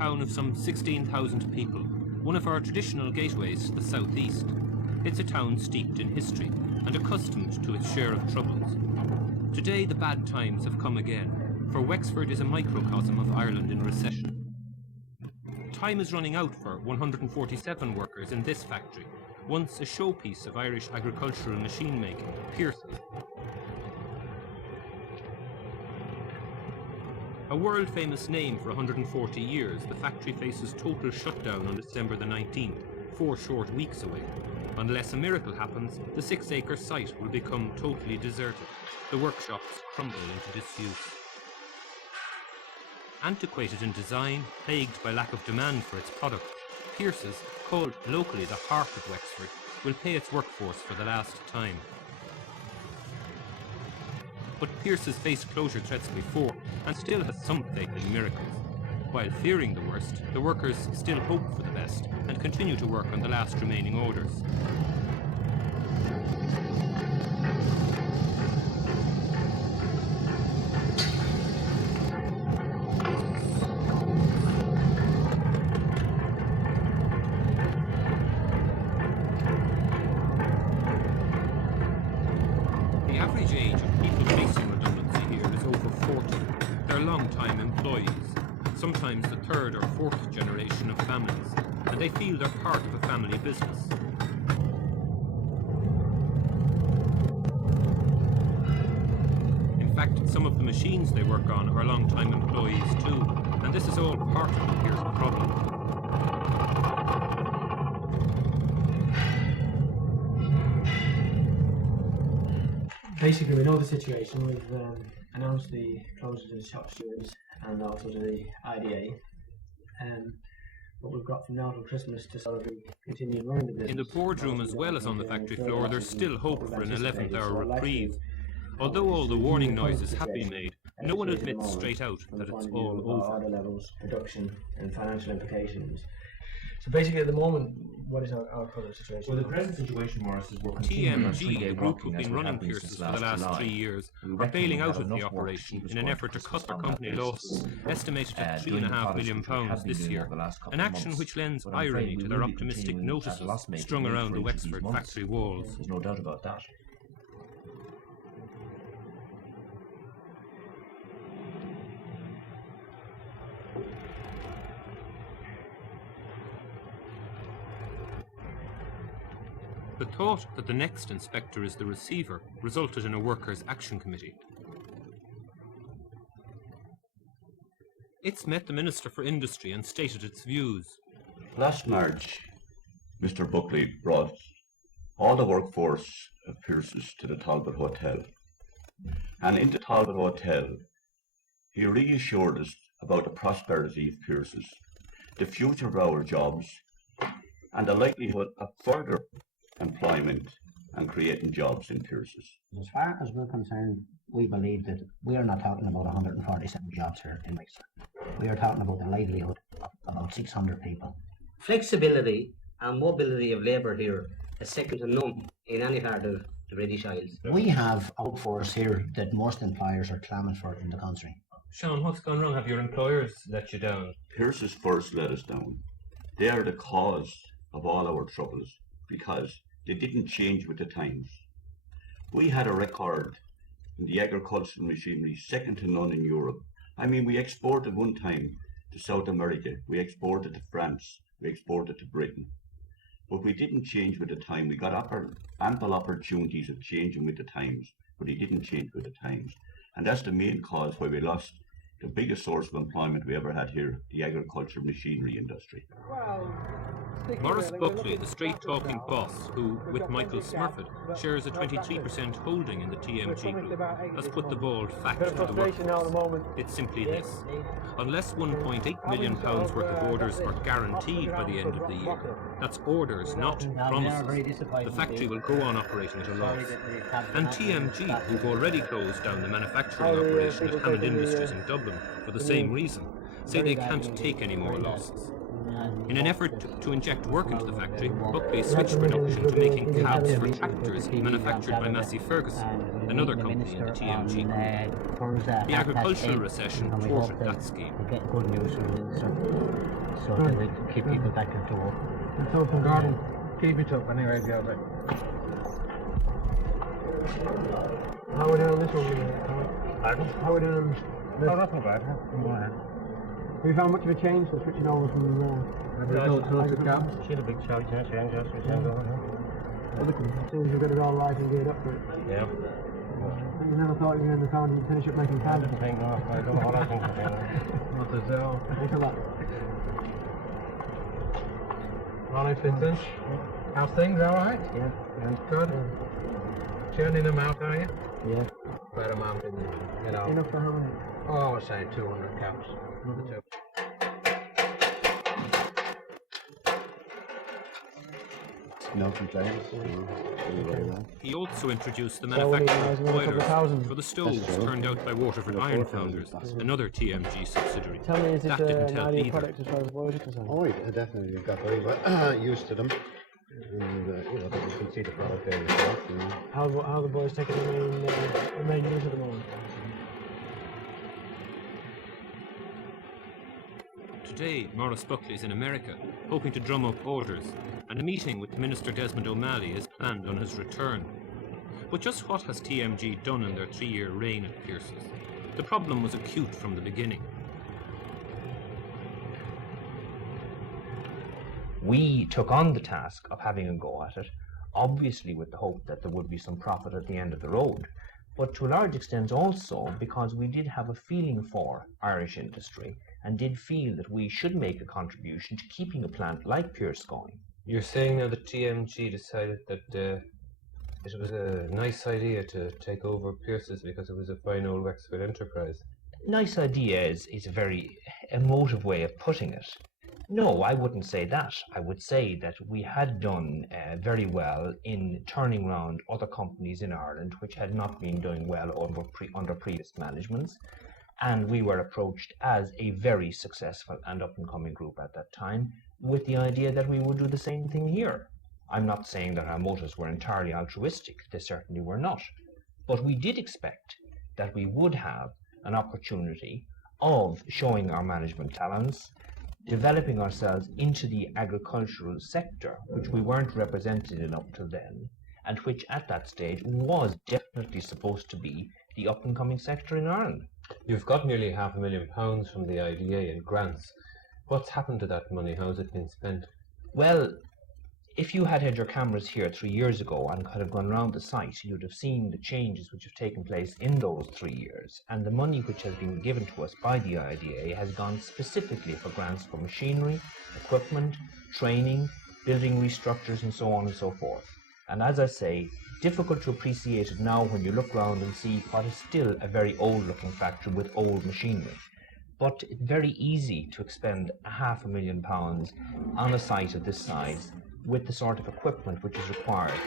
town of some 16,000 people, one of our traditional gateways to the southeast. It's a town steeped in history and accustomed to its share of troubles. Today the bad times have come again, for Wexford is a microcosm of Ireland in recession. Time is running out for 147 workers in this factory, once a showpiece of Irish agricultural machine making, Pearson's. A world-famous name for 140 years, the factory faces total shutdown on December the 19th, 4 short weeks away. Unless a miracle happens, the 6-acre site will become totally deserted. The workshops crumble into disuse. Antiquated in design, plagued by lack of demand for its product, Pearse's, called locally the heart of Wexford, will pay its workforce for the last time. But Pearse has faced closure threats before and still has some faith in miracles. While fearing the worst, the workers still hope for the best and continue to work on the last remaining orders. The average age of people facing redundancy here is over 40. They're long-time employees, sometimes the 3rd or 4th generation of families, and they feel they're part of a family business. In fact, some of the machines they work on are long-time employees too, and this is all part of the Pearse problem. Basically, we know the situation. We've announced the closure to the shop stewards and also to the IDA. What we've got from now till Christmas to sort of continue running the business. In the boardroom as well as on the factory floor, there's still hope for an 11th-hour reprieve. Although all the warning noises have been made, no one admits straight out that it's all over. Order levels, production and financial implications. So basically at the moment, what is our current situation? Well, the present situation, Morris, is we're continuing our TMG, 3-day the group working who've as been we running have been Pearse's since for the last July. 3 years, We are reckon bailing we out have of the enough work to operation keep us in an going effort to Christmas cut their on that company basis. losses, estimated at Doing the £3.5 products million which we have been this doing year, over the last couple an of action months. which lends But I'm afraid irony we to their will be optimistic continuing as notices loss-making strung for around the each of these Wexford months. factory walls. There's no doubt about that. The thought that the next inspector is the receiver resulted in a workers' action committee. It's met the Minister for Industry and stated its views. Last March, Mr. Buckley brought all the workforce of Pearse's to the Talbot Hotel. And in the Talbot Hotel, he reassured us about the prosperity of Pearse's, the future of our jobs, and the likelihood of further employment and creating jobs in Pearse's. As far as we're concerned, we believe that we are not talking about 147 jobs here in Wexford. We are talking about the livelihood of about 600 people. Flexibility and mobility of labour here is second to none in any part of the British Isles. We have a workforce here that most employers are clamoring for in the country. Sean, what's gone wrong? Have your employers let you down? Pearse's first let us down. They are the cause of all our troubles because they didn't change with the times. We had a record in the agricultural machinery second to none in Europe. I mean, we exported one time to South America, we exported to France, we exported to Britain. But we didn't change with the time. We got ample opportunities of changing with the times, but he didn't change with the times. And that's the main cause why we lost the biggest source of employment we ever had here, the agricultural machinery industry. Maurice Buckley, the straight-talking boss who, with Michael Smurford, shares a 23% holding in the TMG group, has put the bald fact to the workforce. It's simply this. Unless £1.8 million worth of orders are guaranteed by the end of the year, that's orders, not promises, the factory will go on operating at a loss. And TMG, who've already closed down the manufacturing operation at Hammond Industries in Dublin for the same reason, say they can't take any more losses. In an effort to inject work into the factory, Buckley switched production to making cabs for tractors manufactured by Massey Ferguson, another company in the TMG group. The agricultural recession thwarted that scheme. Good news so that we can keep people back into work. So from Gordon, keep it up anyway, Gilbert. How are we doing on this one? Pardon? How are we doing on this? Oh, that's not bad. Go ahead. Have you found much of a change for switching over from Have you told the cab? She had a big shout, change, yes, we change over as soon as you get it all right and geared up for it? Yeah. You never thought you were in the town and finish up making cabs? Think, no, I don't know what I think of it. What the hell? Thanks a lot. Ronnie Fitton. How's things, alright? Yeah, Good. Churning them out, are you? Yeah. Quite a amount, you know. Enough for how many? Oh, I would say 200 cabs. No complaints. He also introduced the So we need manufacture of another couple boilers thousand. for the stoves That's true. turned out by Waterford Iron Founders, another TMG subsidiary. Tell me, is it That didn't an help ideal either. product as far as boilers are concerned? Oh, yeah, definitely. We've got very well used to them. And, you can see the product there yourself. How the boys taking the main use at the moment? Today, Maurice Buckley is in America, hoping to drum up orders, and a meeting with Minister Desmond O'Malley is planned on his return. But just what has TMG done in their 3-year reign at Pearce's? The problem was acute from the beginning. We took on the task of having a go at it, obviously with the hope that there would be some profit at the end of the road, but to a large extent also because we did have a feeling for Irish industry and did feel that we should make a contribution to keeping a plant like Pearce going. You're saying now that TMG decided that it was a nice idea to take over Pearce's because it was a fine old Wexford enterprise. Nice idea is a very emotive way of putting it. No, I wouldn't say that. I would say that we had done very well in turning around other companies in Ireland which had not been doing well under previous managements, and we were approached as a very successful and up-and-coming group at that time with the idea that we would do the same thing here. I'm not saying that our motives were entirely altruistic, they certainly were not, but we did expect that we would have an opportunity of showing our management talents, developing ourselves into the agricultural sector, which we weren't represented in up till then, and which at that stage was definitely supposed to be the up-and-coming sector in Ireland. You've got nearly £500,000 from the IDA in grants. What's happened to that money? How's it been spent? Well, if you had your cameras here 3 years ago and could have gone around the site, you'd have seen the changes which have taken place in those 3 years, and the money which has been given to us by the IDA has gone specifically for grants for machinery, equipment, training, building restructures and so on and so forth. And as I say, difficult to appreciate it now when you look round and see what is still a very old looking factory with old machinery. But it's very easy to expend £500,000 on a site of this size with the sort of equipment which is required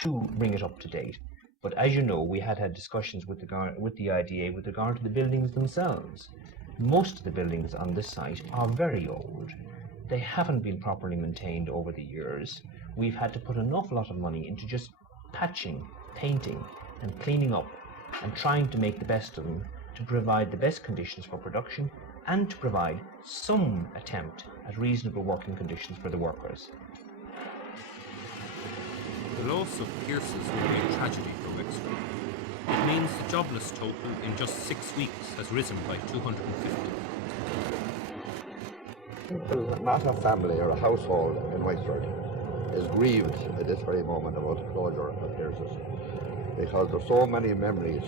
to bring it up to date. But as you know, we had discussions with the IDA with regard to the buildings themselves. Most of the buildings on this site are very old. They haven't been properly maintained over the years. We've had to put an awful lot of money into just patching, painting and cleaning up and trying to make the best of them to provide the best conditions for production and to provide some attempt at reasonable working conditions for the workers. The loss of Pearce's will be a tragedy for Wexford. It means the jobless total in just 6 weeks has risen by 250. Not a family or a household in Wexford is grieved at this very moment about the closure of Pearce's, because there's so many memories.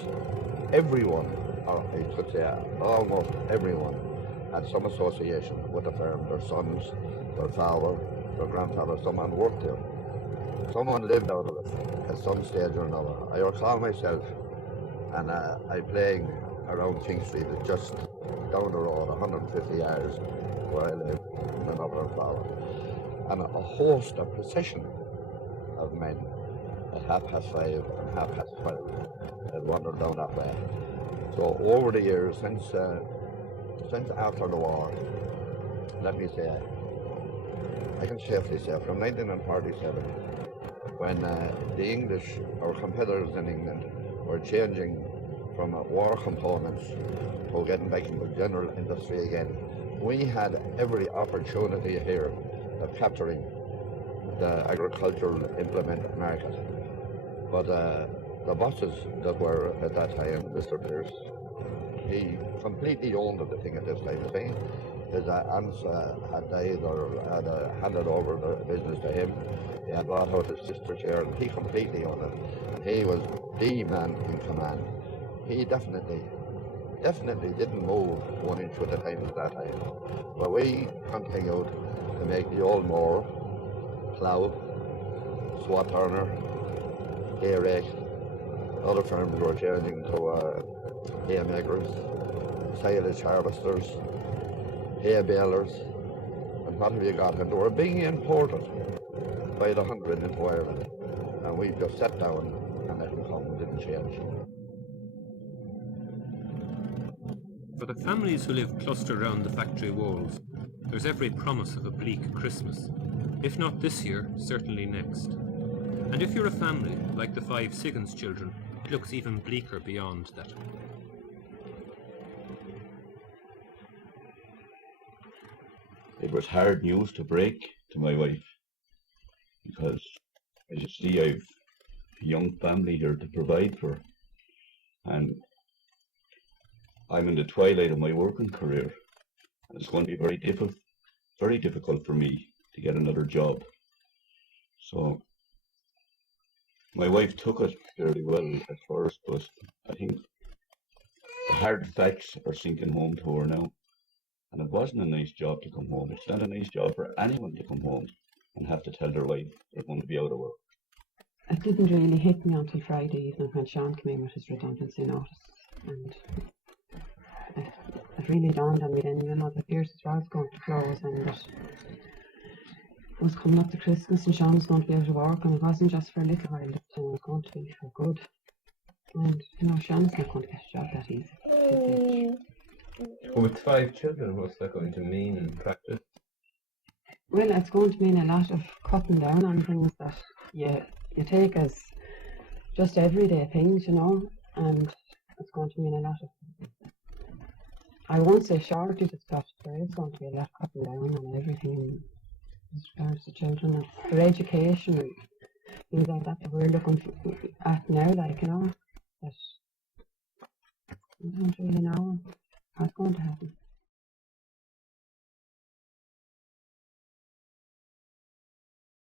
Everyone, or I should say almost everyone, had some association with the firm. Their sons, their father, their grandfather, someone worked there. Someone lived out of it at some stage or another. I recall myself, and I playing around King Street, just down the road, 150 yards where I lived, in another flower. And a host, a procession of men at 5:30 and 12:30 had wandered down that way. So over the years, since after the war, let me say, I can safely say, from 1947, when the English, our competitors in England, were changing from war components to getting back into general industry again, we had every opportunity here of capturing the agricultural implement market. But the bosses that were at that time, Mr. Pierce, he completely owned the thing at this time. His aunts had died or had handed over the business to him. He had bought out his sister's share and he completely owned it. And he was the man in command. He definitely didn't move 1 inch with the times at that time. But we continued to make the old mower, plough, swat turner, hay rake. Other firms were changing to hay makers, silage harvesters, hay balers, and what have you got? And they were being imported by the hundred into Ireland. And we just sat down and let them come, we didn't change. For the families who live clustered around the factory walls, there's every promise of a bleak Christmas. If not this year, certainly next. And if you're a family, like the 5 Siggins children, it looks even bleaker beyond that. It was hard news to break to my wife, because as you see, I've a young family here to provide for, and I'm in the twilight of my working career, and it's going to be very difficult for me to get another job. So my wife took it fairly well at first, but I think the hard facts are sinking home to her now. And it wasn't a nice job to come home. It's not a nice job for anyone to come home and have to tell their wife they're going to be out of work. It didn't really hit me until Friday evening when Sean came in with his redundancy notice. And it really dawned on me then, you know, that Pierce's was going to close and that it was coming up to Christmas and Sean was going to be out of work, and it wasn't just for a little while, it was going to be for good. And, you know, Sean's not going to get a job that easy. With 5 children, what's that going to mean in practice? Well, it's going to mean a lot of cutting down on things that you take as just everyday things, you know, and it's going to mean a lot of, I won't say shortages, but there is going to be a lot of cutting down on everything as regards to children and their education and things like that we're looking at now, like, you know, that we don't really know what's going to happen.